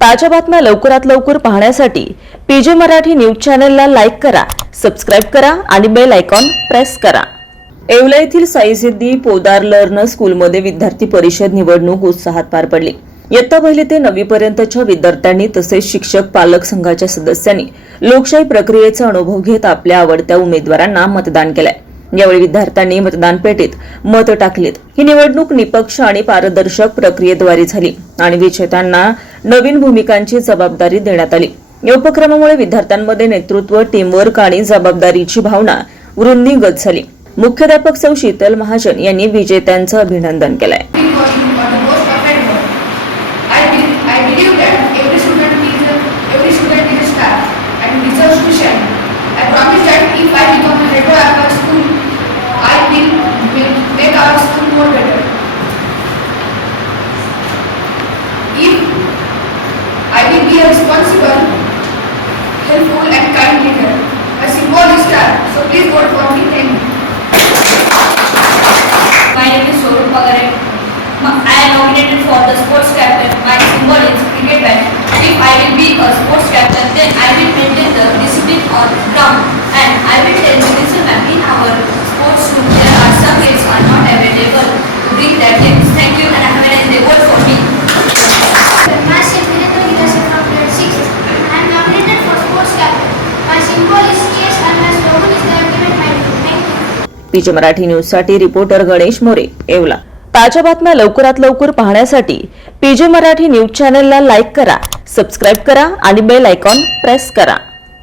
ताज्या बातम्या लवकरात लवकर पाहण्यासाठी पीजे मराठी न्यूज चॅनलला लाईक करा सबस्क्राईब करा आणि बेल आयकॉन प्रेस करा. येवला येथील साईसिद्धी पोदार लर्नर स्कूलमध्ये विद्यार्थी परिषद निवडणूक उत्साहात पार पडली. इयत्ता पहिली ते नवीपर्यंतच्या विद्यार्थ्यांनी तसेच शिक्षक पालक संघाच्या सदस्यांनी लोकशाही प्रक्रियेचा अनुभव घेत आपल्या आवडत्या उमेदवारांना मतदान केलंय. यावेळी विद्यार्थ्यांनी मतदान पेटीत मत टाकलीत. ही निवडणूक निपक्ष आणि पारदर्शक प्रक्रियेद्वारे झाली आणि विजेत्यांना नवीन भूमिकांची जबाबदारी देण्यात आली. या उपक्रमामुळे विद्यार्थ्यांमध्ये नेतृत्व टीमवर्क आणि जबाबदारीची भावना वृंदीगत झाली. मुख्याध्यापक सौ. शीतल महाजन यांनी विजेत्यांचं अभिनंदन केलंय. Responsible, helpful and kind leader. My symbol is star, so please vote for me. Thank you. My name is Swarup Pagare. I am nominated for the sports captain. My symbol is cricket bat. If I will be a sports captain, then I will maintain you. PJ Marathi न्यूजसाठी reporter Ganesh More Yeola ताज्या बातम्या लवकरात लवकर पाहण्यासाठी PJ Marathi news चॅनलला like करा subscribe करा आणि बेल आयकॉन प्रेस करा